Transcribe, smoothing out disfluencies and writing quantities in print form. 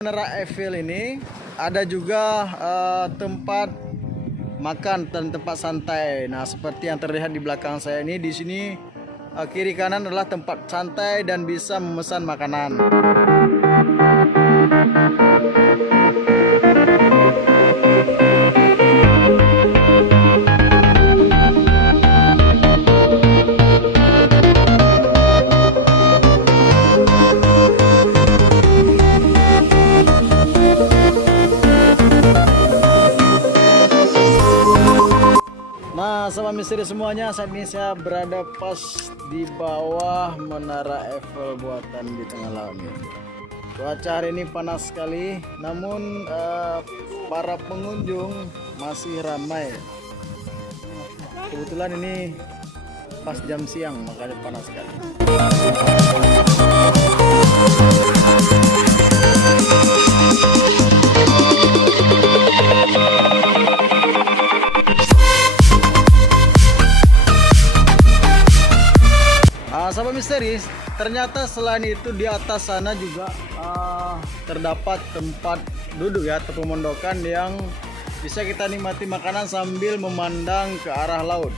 Menara Eiffel ini ada juga tempat makan dan tempat santai. Nah, seperti yang terlihat di belakang saya ini, di sini kiri kanan adalah tempat santai dan bisa memesan makanan. Nah, sobat misteri semuanya, saat ini saya berada pas di bawah Menara Eiffel buatan di tengah laut. Cuaca hari ini panas sekali, namun para pengunjung masih ramai. Kebetulan ini pas jam siang, makanya panas sekali. Sahabat misteri, ternyata selain itu di atas sana juga terdapat tempat duduk ya, atau pemondokan yang bisa kita nikmati makanan sambil memandang ke arah laut.